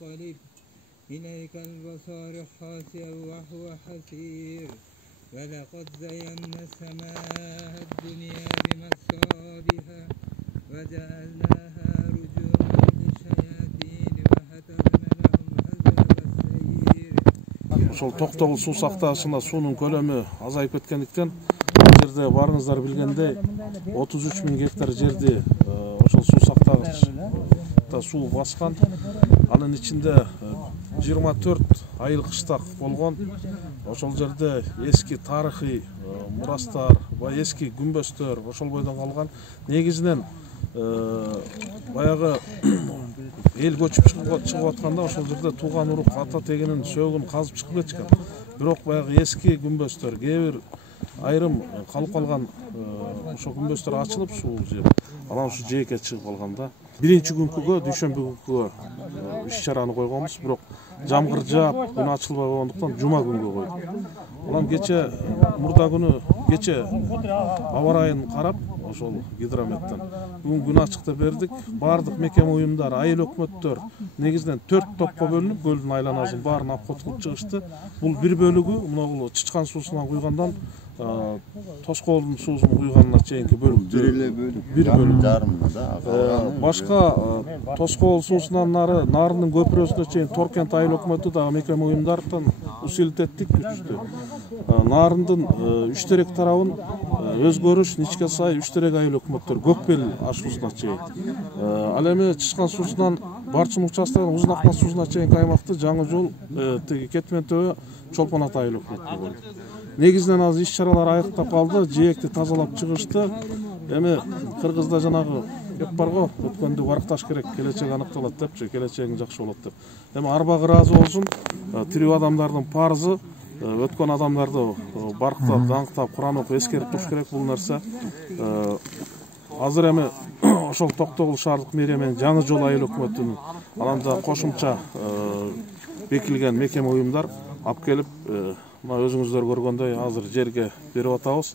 ينقلب إليك البصر خاسئا وهو حسير ولقد زينا السماء الدنيا بمصابيح وجعلناها رجوما للشياطين وأعتدنا لهم عذاب السعير. Ошол Токтогул суу сактагычында суунун көлөмү азайып кеткендиктен бул жерде барыңыздар билгендей 33.000 гектар жерди ошол суу сактагычта суу баскан. Анын ичинде 24 айыл кыштак болгон. Ошол жерде эски тарыхый мурастар ва эски күмбөздөр ошол бойдон калган. Негизинен баягы эл көчүп чыгып атканда ошол жерде тууган урук ата тегинин сөөгүн казып чыгып кетишкен. Бирок баягы эски күмбөздөр кээ бир айрым калып калган ошо күмбөздөр ачылып суу жеп анан ушу жээкке чыгып калган да. Биринчи күнкүгө дүйшөмбү күнкүгө иш чараны койгонбуз, бирок жамгыр жаап күн ачылбай койгондуктан жума күнгө койдук. Анан кече мурда күнү кече аба ырайын карап ошол гидрометтен бүгүн күн ачык деп бердик. Бардык мекеме уюмдар, айыл өкмөттөр негизинен 4 топко бөлүнүп көлдүн айланасын баарын обход кылып чыгышты. Бул бир бөлүгү мына Чычкан суусунан куйгандан Тоскоолдун суусун куйганына чейинки бөлүктү бир бөлүк. Башка Тоскоол суусунан нарынын көпүрөсүнө чейин Торкент айыл өкмөтү дагы мекеме уюмдардан усилтеттик күчтү. Нарындын Үштерек тарабын Өзгөрүш, Ничке Сай, Үштерек айыл өкмөттөр Көкбел ашуусуна чейин. Ал эми Чычкан суусунан Барчын участогунан Узун Акмак суусуна чейинки аймакты жаңы жол тиги Кетмен төбө Чолпон Ата айыл өкмөтүнө койду. Негизинен азыр иш чаралар айыктап калды, жээкти тазалап чыгышты. Эми Кыргызда жанагы кеп бар го, өткөндү баркташ керек, келечек аныкталат депчи, келечегиң жакшы болот деп. Эми арбагы ыраазы болсун, тирүү адамдардын парызы өткөн адамдарды барктап, даңктап, Куран окуп эскерип туруш керек бул нерсе. Азыр эми ошол Токтогул шаардык мэрия менен жаңы жол айыл өкмөтүнүн анан да кошумча бекилген мекеме уюмдар алып келип, мына өзүңүздөр көргөндөй азыр жерге берип атабыз.